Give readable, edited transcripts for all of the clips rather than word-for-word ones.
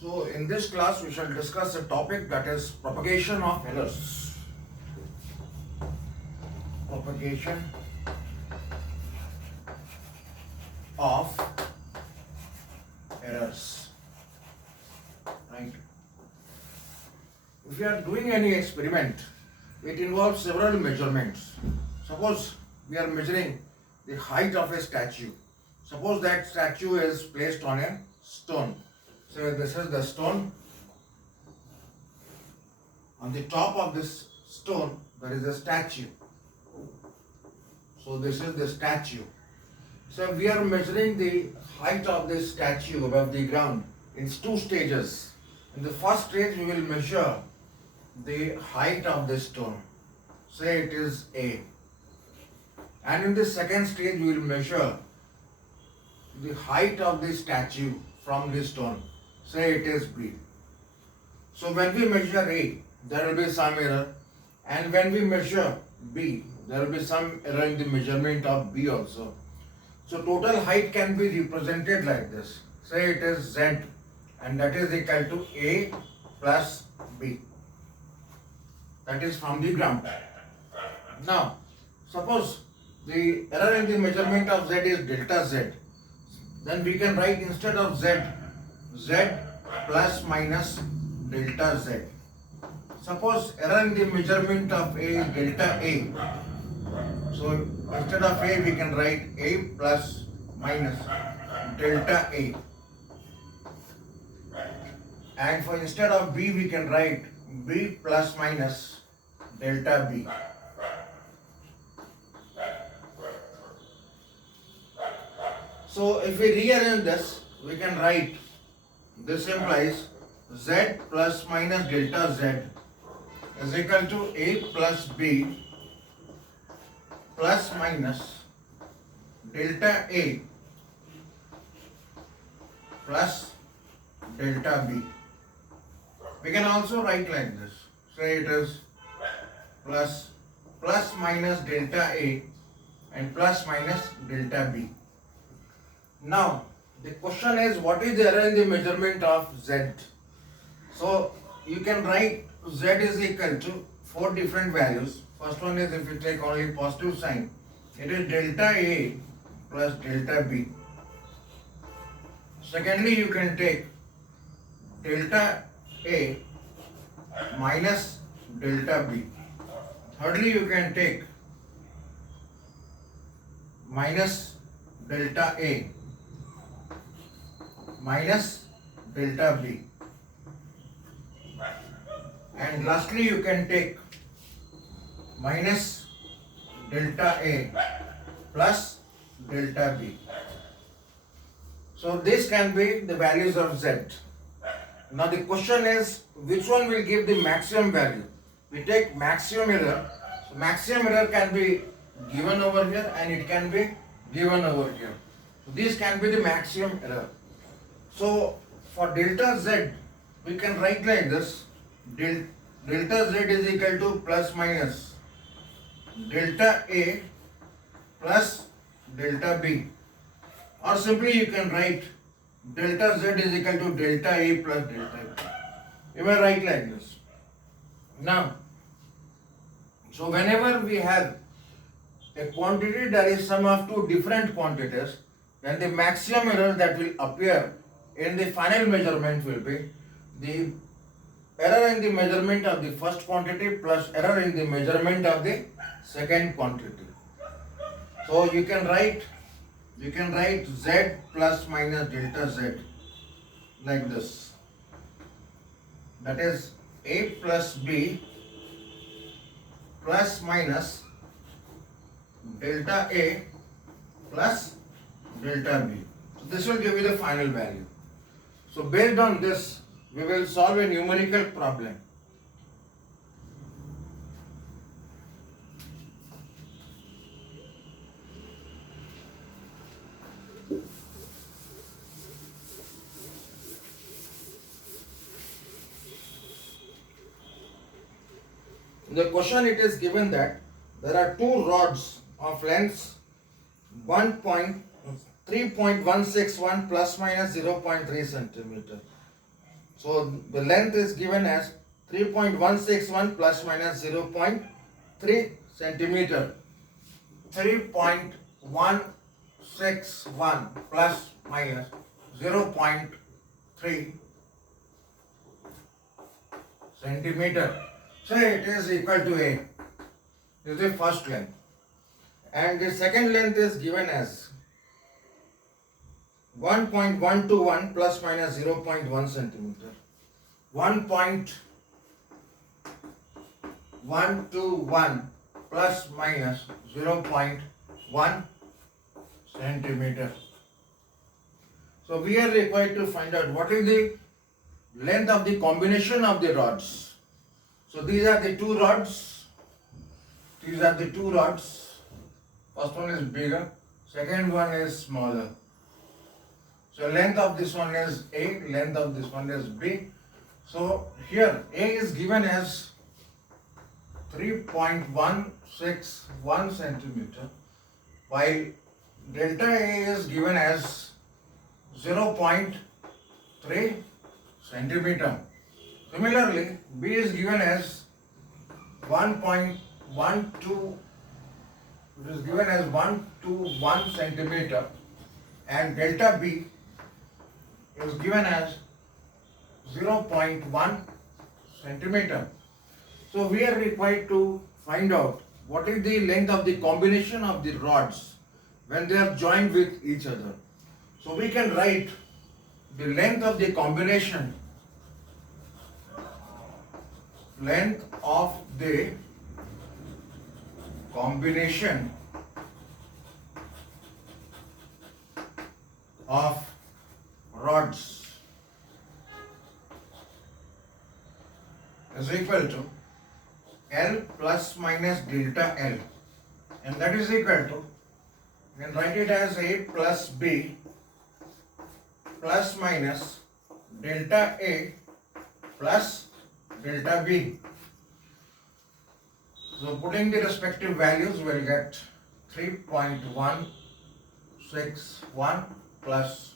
So in this class we shall discuss a topic that is propagation of errors. Propagation of errors. Right. If you are doing any experiment, it involves several measurements. Suppose we are measuring the height of a statue. Suppose that statue is placed on a stone. So this is the stone. On the top of this stone there is a statue. So this is the statue. So we are measuring the height of this statue above the ground in two stages. In the first stage we will measure the height of the stone. Say it is A. And in the second stage we will measure the height of the statue from the stone. Say it is B. So when we measure A, there will be some error. And when we measure B, there will be some error in the measurement of B also. So total height can be represented like this. Say it is Z, and that is equal to A plus B. That is from the ground. Now, suppose the error in the measurement of Z is delta Z. Then we can write instead of Z, Z plus minus delta Z. Suppose error in the measurement of A is delta A. So instead of A we can write A plus minus delta A. And for instead of B we can write B plus minus delta B. So if we rearrange this, we can write this implies Z plus minus delta Z is equal to A plus B plus minus delta A plus delta B. We can also write like this. Say it is plus minus delta A and plus minus delta B. Now the question is, what is the error in the measurement of Z? So you can write Z is equal to four different values. First one is, if you take only positive sign, it is delta A plus delta B. Secondly, you can take delta A minus delta B. Thirdly, you can take minus delta A minus delta B. And lastly, you can take minus delta A plus delta B. So this can be the values of Z. Now the question is, which one will give the maximum value? We take maximum error. So maximum error can be given over here and it can be given over here. So this can be the maximum error. So for delta Z, we can write like this. Delta Z is equal to plus minus delta A plus delta B. Or simply you can write delta Z is equal to delta A plus delta B. You may write like this. Now, so whenever we have a quantity that is sum of two different quantities, then the maximum error that will appear in the final measurement will be the error in the measurement of the first quantity plus error in the measurement of the second quantity. So you can write Z plus minus delta Z like this. That is A plus B plus minus delta A plus delta B. So this will give you the final value. So based on this, we will solve a numerical problem. In the question it is given that there are two rods of length 3.161 plus minus 0.3 centimeter. So the length is given as 3.161 plus minus 0.3 centimeter. 3.161 plus minus 0.3 centimeter. So it is equal to A. This is the first length. And the second length is given as 1.121 plus minus 0.1 centimeter. 1.121 plus minus 0.1 centimeter. So we are required to find out what is the length of the combination of the rods. So these are the two rods. These are the two rods. First one is bigger, second one is smaller. So length of this one is A, length of this one is B. So here A is given as 3.161 centimeter, while delta A is given as 0.3 centimeter. Similarly, B is given as 1.12, it is given as 121 centimeter, and delta B is given as 0.1 centimeter. So we are required to find out what is the length of the combination of the rods when they are joined with each other. So we can write the length of the combination, length of the combination of rods is equal to L plus minus delta L, and that is equal to, you can write it as A plus B plus minus delta A plus delta B. So putting the respective values, we'll get 3.161 plus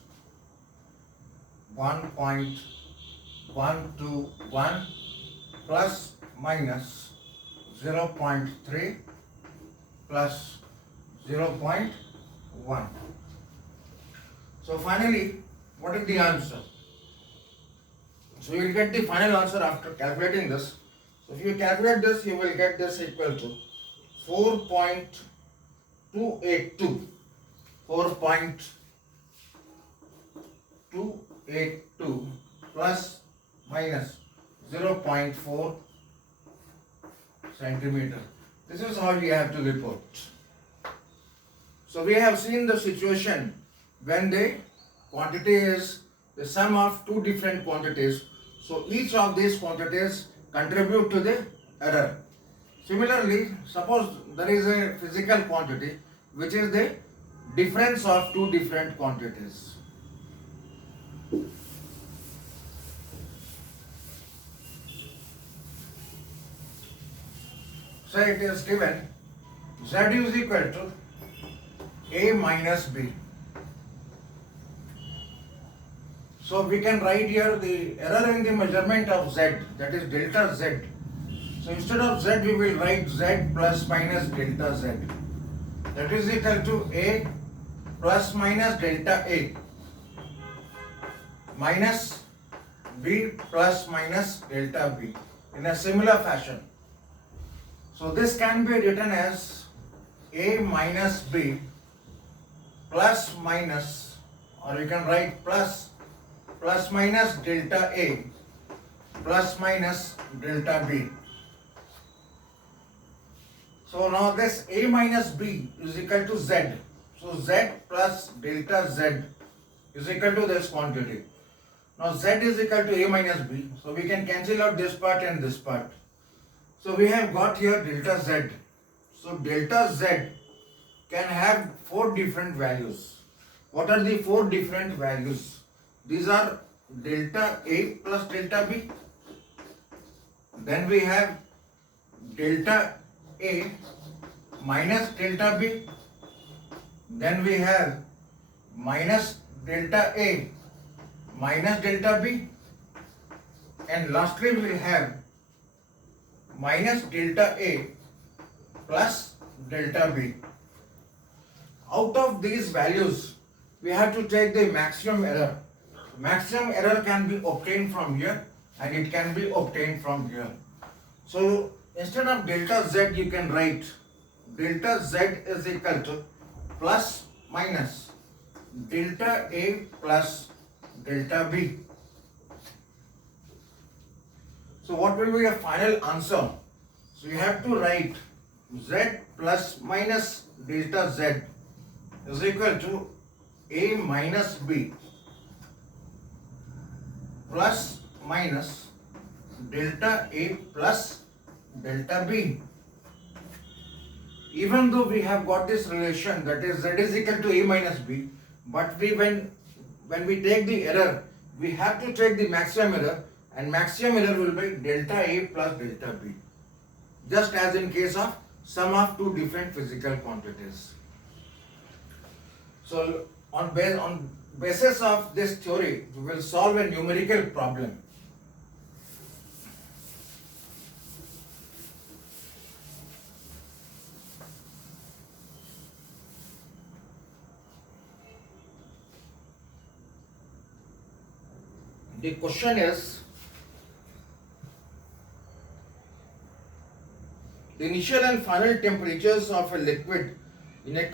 1.121 plus minus 0.3 plus 0.1. So finally, what is the answer? So you will get the final answer after calculating this. So if you calculate this, you will get this equal to 4.282. 4.282 plus minus 0.4 centimeter. This is how we have to report. So we have seen the situation when the quantity is the sum of two different quantities. So each of these quantities contribute to the error. Similarly, suppose there is a physical quantity which is the difference of two different quantities. So it is given Z is equal to A minus B. So we can write here the error in the measurement of Z, that is delta Z. So instead of Z, we will write Z plus minus delta Z. That is equal to A plus minus delta A minus B plus minus delta B in a similar fashion. So this can be written as A minus B plus minus, or you can write plus minus delta A plus minus delta B. So now this A minus B is equal to Z. So Z plus delta Z is equal to this quantity. Now Z is equal to A minus B. So we can cancel out this part and this part. So we have got here delta Z. So delta Z can have four different values. What are the four different values? These are delta A plus delta B. Then we have delta A minus delta B. Then we have minus delta A minus delta B. and lastly we will have minus delta A plus delta B. Out of these values, we have to take the maximum error. Maximum error can be obtained from here and it can be obtained from here. So instead of delta Z, you can write delta Z is equal to plus minus delta A plus delta B. So what will be your final answer? So you have to write Z plus minus delta Z is equal to A minus B plus minus delta A plus delta B. Even though we have got this relation, that is Z is equal to A minus B, but when we take the error, we have to take the maximum error, and maximum error will be delta A plus delta B, just as in case of sum of two different physical quantities. So on basis of this theory, we will solve a numerical problem. The question is, the initial and final temperatures of a liquid in a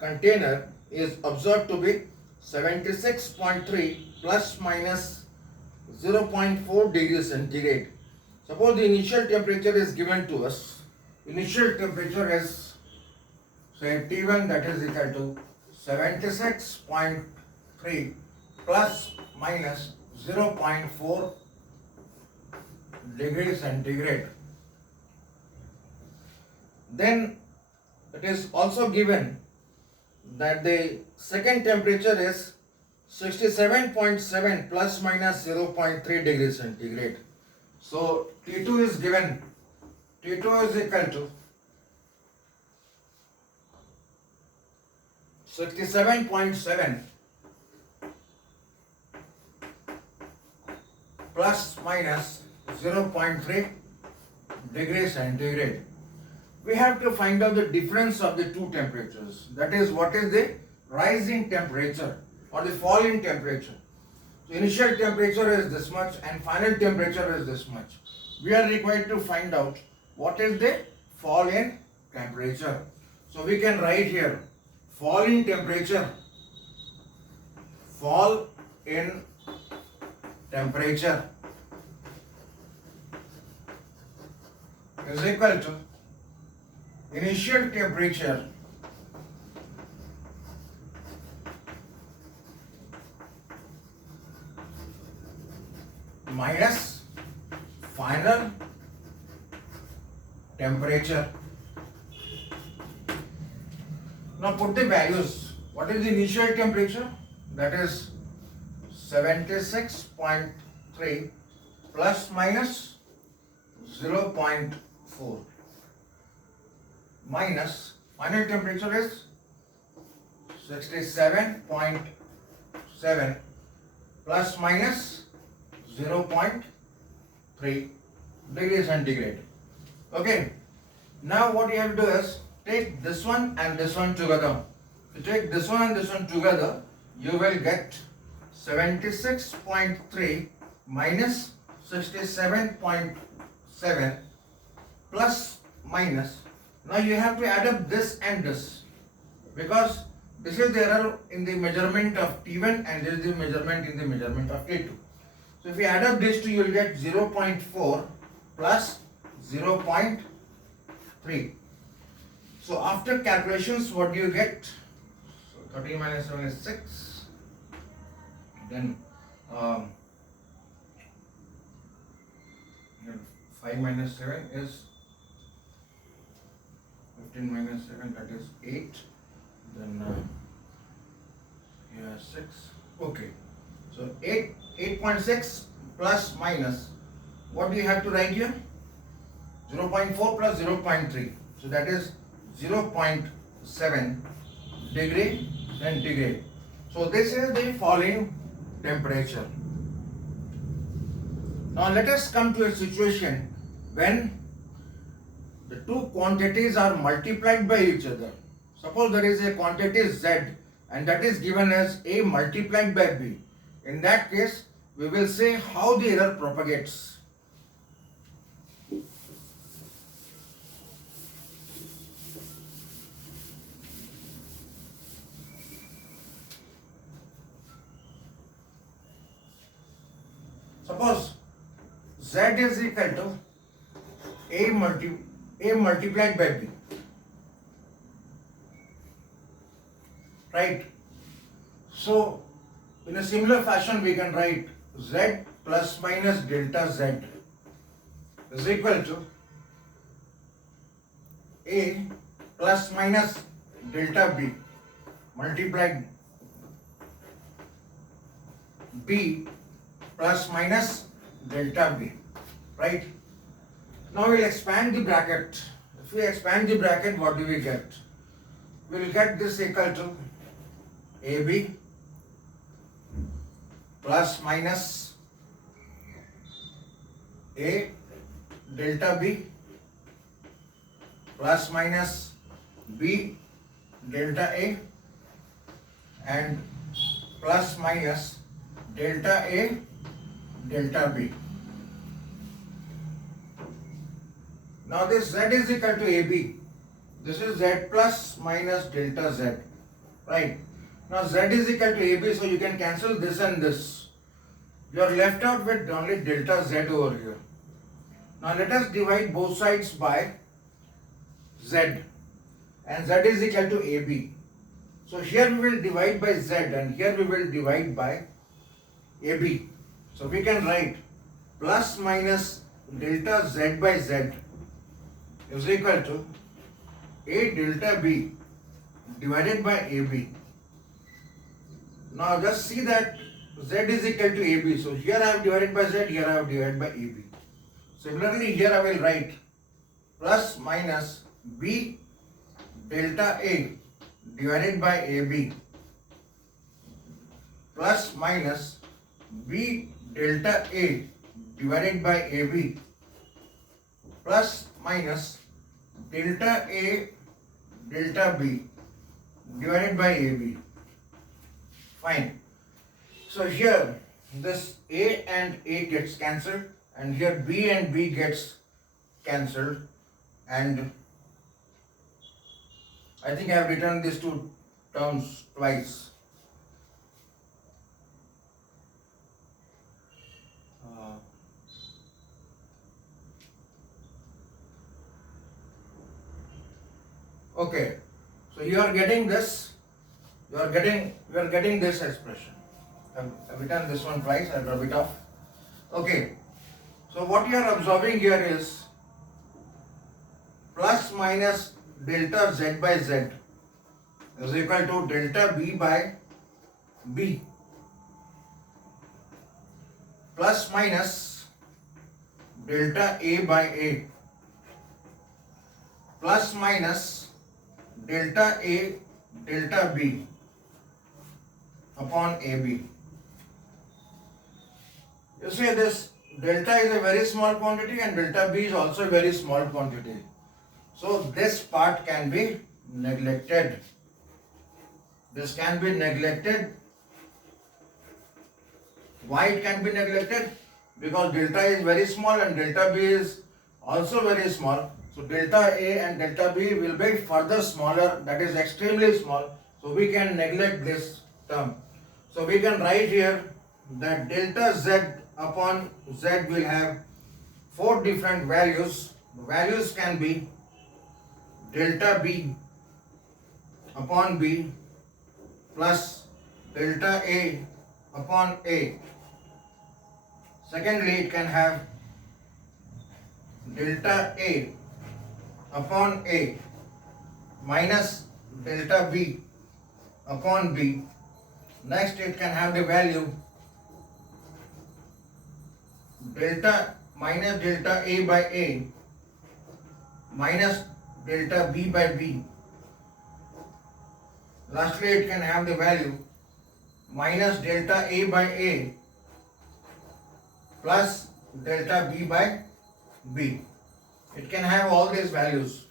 container is observed to be 76.3 plus minus 0.4 degrees centigrade. Suppose the initial temperature is given to us. Initial temperature is, say, T1, that is equal to 76.3 plus minus 0.4 degrees centigrade. Then it is also given that the second temperature is 67.7 plus minus 0.3 degrees centigrade. So T2 is given, T2 is equal to 67.7 plus minus 0.3 degrees centigrade. We have to find out the difference of the two temperatures. That is, what is the rising temperature or the fall in temperature. So initial temperature is this much and final temperature is this much. We are required to find out what is the fall in temperature. So we can write here fall in temperature. Fall in temperature is equal to initial temperature minus final temperature. Now put the values. What is the initial temperature? That is 76.3 plus minus 0.4 minus final temperature is 67.7 plus minus 0.3 degrees centigrade. Okay, now what you have to do is take this one and this one together. If you take this one and this one together, you will get 76.3 minus 67.7 plus minus. Now you have to add up this and this, because this is the error in the measurement of T1 and this is the measurement in the measurement of T2. So if you add up these two, you will get 0.4 plus 0.3. So after calculations, what do you get? So 13 minus 7 is 6. Then 5 minus 7 is 15 minus 7, that is 8. Then here 6. Okay. So 8.6 plus minus. What do you have to write here? 0.4 plus 0.3. So that is 0.7 degree centigrade. So this is the falling temperature. Now let us come to a situation when the two quantities are multiplied by each other. Suppose there is a quantity Z and that is given as A multiplied by B. In that case, we will say how the error propagates. Suppose Z is equal to A multiplied by B. Right? So, in a similar fashion, we can write Z plus minus delta Z is equal to A plus minus delta B multiplied B plus minus delta B. Right? Now we'll expand the bracket. If we expand the bracket, what do we get? We'll get this equal to AB plus minus A delta B plus minus B delta A and plus minus delta A delta B. Now this Z is equal to AB. This is Z plus minus delta Z. Right? Now Z is equal to AB, so you can cancel this and this. You are left out with only delta Z over here. Now let us divide both sides by Z. And Z is equal to AB. So here we will divide by Z and here we will divide by AB. So we can write plus minus delta Z by Z is equal to A delta B divided by AB. Now just see that Z is equal to AB. So here I have divided by Z, here I have divided by AB. Similarly, here I will write plus minus B delta A divided by AB plus minus B delta A divided by AB plus minus delta A delta B divided by AB. Fine. So here this A and A gets cancelled and here B and B gets cancelled, and I think I have written these two terms twice. Okay, so you are getting this, we are getting this expression. I've written this one twice, I'll rub it off. Okay, so what you are observing here is plus minus delta Z by Z is equal to delta B by B plus minus delta A by A plus minus delta A delta B upon AB. You see, this delta is a very small quantity and delta B is also a very small quantity. So this part can be neglected. This can be neglected. Why it can be neglected? Because delta is very small and delta B is also very small. So delta A and delta B will be further smaller, that is extremely small. So we can neglect this term. So we can write here that delta Z upon Z will have 4 different values. The values can be delta B upon B plus delta A upon A. Secondly, it can have delta A upon A minus delta B upon B. Next, it can have the value delta minus delta A by A minus delta B by B. Lastly, it can have the value minus delta A by A plus delta B by B. It can have all these values,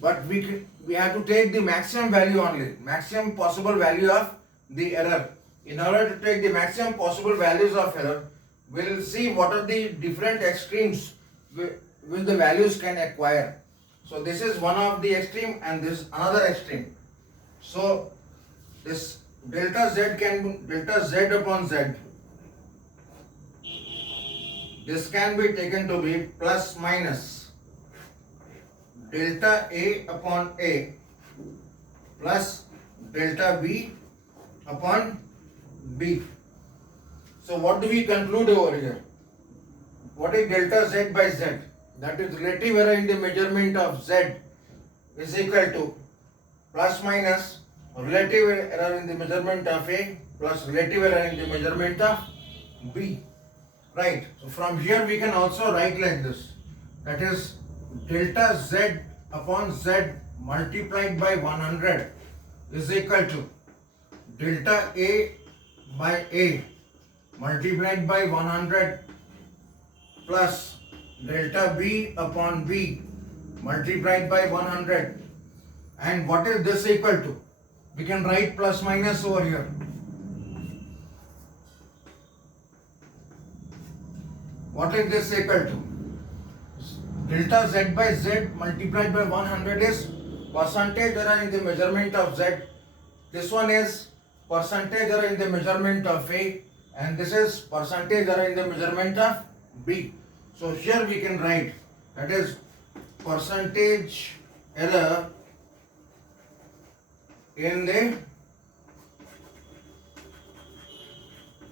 but we have to take the maximum value only, maximum possible value of the error. In order to take the maximum possible values of error, we'll see what are the different extremes which the values can acquire. So this is one of the extreme and this is another extreme. So this delta z can be delta z upon z. This can be taken to be plus minus delta A upon A plus delta B upon B. So what do we conclude over here? What is delta Z by Z? That is relative error in the measurement of Z is equal to plus minus relative error in the measurement of A plus relative error in the measurement of B. Right. So from here we can also write like this. That is delta Z upon Z multiplied by 100 is equal to delta A by A multiplied by 100 plus delta B upon B multiplied by 100. And what is this equal to? We can write plus minus over here. What is this equal to? Delta Z by Z multiplied by 100 is percentage error in the measurement of Z. This one is percentage error in the measurement of A, and this is percentage error in the measurement of B. So here we can write that is percentage error in the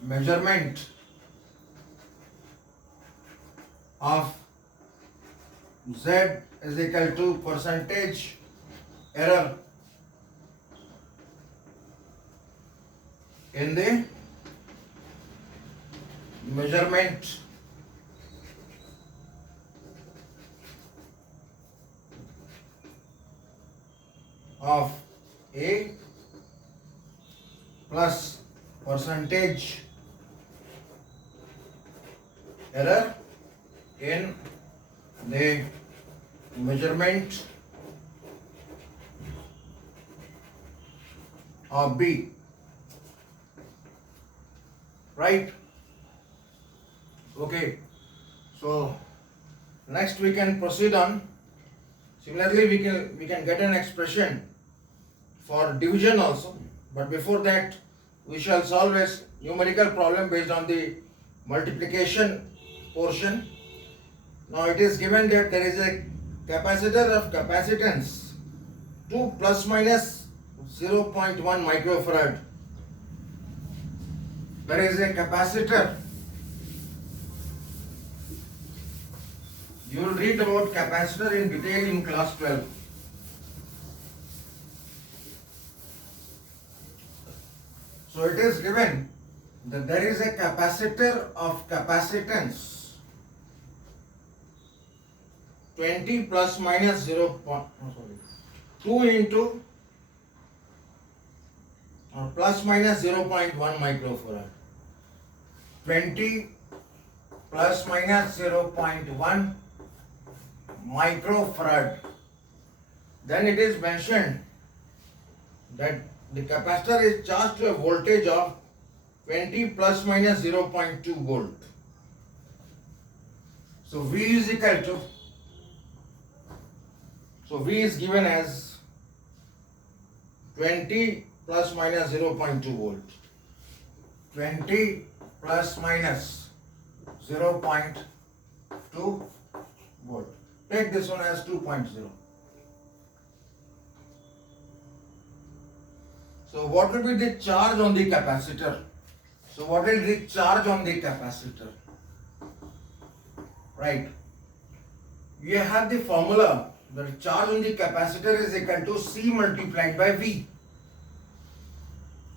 measurement of Z is equal to percentage error in the measurement of A plus percentage error in the measurement of B. Right? Okay. So next we can proceed on. Similarly, we can get an expression for division also. But before that, we shall solve a numerical problem based on the multiplication portion. Now it is given that there is a capacitor of capacitance 2 plus minus 0.1 microfarad. There is a capacitor. You will read about capacitor in detail in class 12. So it is given that there is a capacitor of capacitance 20 plus minus 2 into plus minus 0.1 microfarad. 20 plus minus 0.1 microfarad. Then it is mentioned that the capacitor is charged to a voltage of 20 plus minus 0.2 volt. So V is equal to, so V is given as 20 plus minus 0.2 volt. 20 plus minus 0.2 volt. Take this one as 2.0. So what will be the charge on the capacitor? So what is the charge on the capacitor? Right. You have the formula. The charge on the capacitor is equal to C multiplied by V.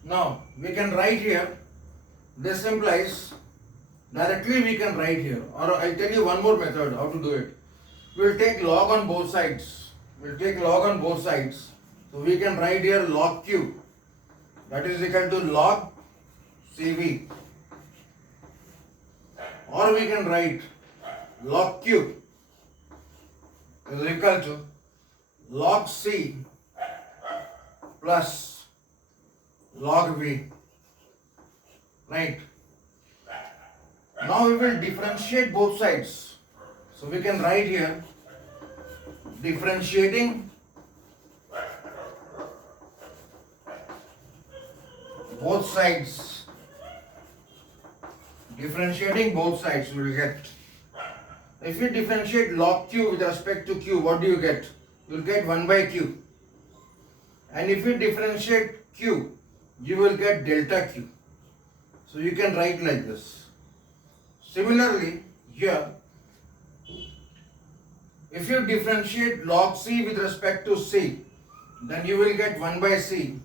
Now we can write here. This implies directly we can write here. Or I'll tell you one more method how to do it. We'll take log on both sides. We'll take log on both sides. So we can write here log Q. That is equal to log CV. Or we can write log Q is equal to log C plus log V, right? Now we will differentiate both sides. So we can write here differentiating both sides. Differentiating both sides we will get. If you differentiate log Q with respect to Q, what do you get? You will get 1 by Q. And if you differentiate Q, you will get delta Q. So you can write like this. Similarly, here, if you differentiate log C with respect to C, then you will get 1 by C.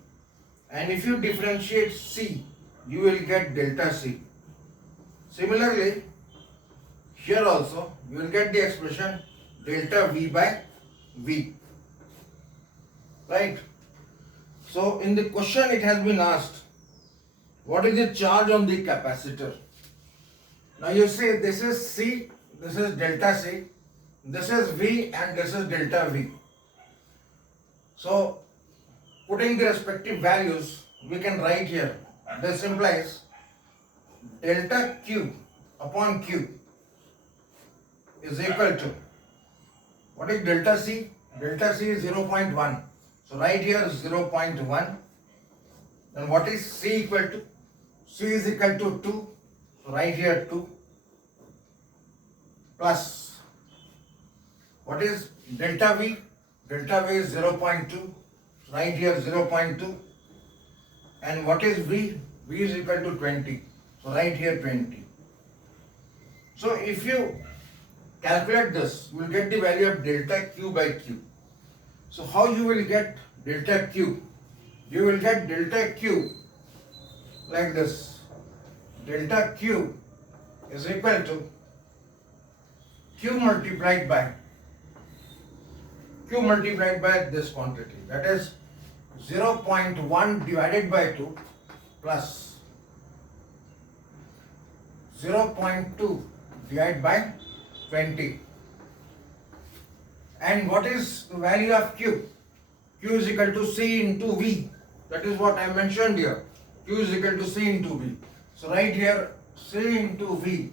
And if you differentiate C, you will get delta C. Similarly, here also, you will get the expression delta V by V. Right? So, in the question it has been asked, what is the charge on the capacitor? Now you see this is C, this is delta C, this is V and this is delta V. So, putting the respective values, we can write here, this implies delta Q upon Q is equal to, what is delta C? Delta C is 0.1. So write here 0.1. Then what is C equal to? C is equal to 2. So write here 2. Plus, what is delta V? Delta V is 0.2. So write here 0.2. And what is V? V is equal to 20. So write here 20. So if you calculate this, you will get the value of delta Q by Q. So how you will get delta Q? You will get delta Q like this. Delta Q is equal to Q multiplied by this quantity, that is 0.1 divided by 2 plus 0.2 divided by 20. And what is the value of Q? Q is equal to C into V. That is what I mentioned here. Q is equal to C into V. So right here C into V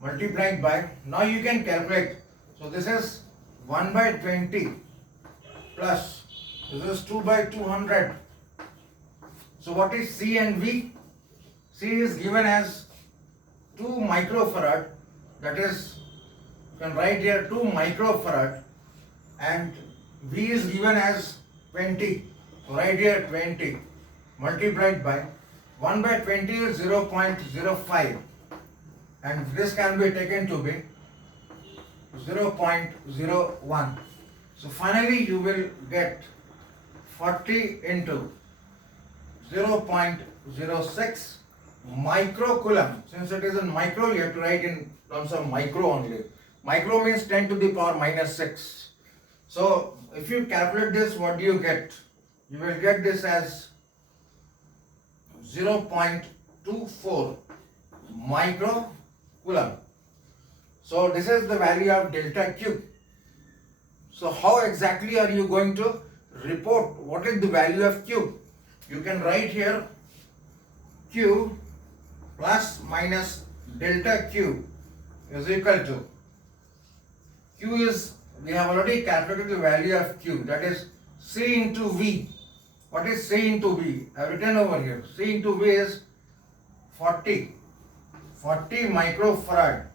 multiplied by, now you can calculate. So this is 1 by 20 plus this is 2 by 200. So what is C and V? C is given as 2 microfarad, that is, you can write here 2 microfarad, and V is given as 20. So write here 20 multiplied by 1 by 20 is 0.05, and this can be taken to be 0.01. So finally you will get 40 into 0.06 microcoulomb. Since it is in micro, you have to write in terms of micro only. Micro means 10 to the power minus 6. So if you calculate this, what do you get? You will get this as 0.24 microcoulomb. So this is the value of delta Q. So how exactly are you going to report what is the value of Q? You can write here Q plus minus delta Q is equal to, Q is, we have already calculated the value of Q, that is C into V. What is C into V? I have written over here. C into V is 40 microfarad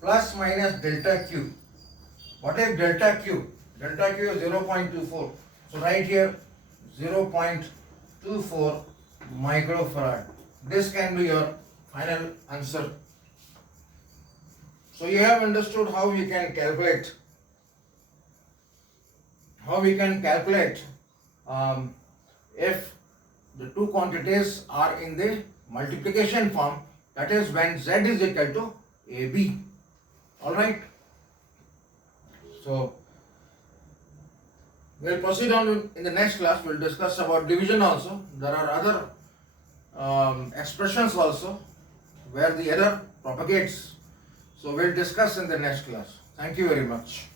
plus minus delta Q. What is delta Q? Delta Q is 0.24. So write here 0.24 microfarad. This can be your final answer. So you have understood how we can calculate if the two quantities are in the multiplication form, that is when Z is equal to AB. Alright. So we'll proceed on in the next class. We'll discuss about division also. There are other expressions also where the error propagates. So we'll discuss in the next class. Thank you very much.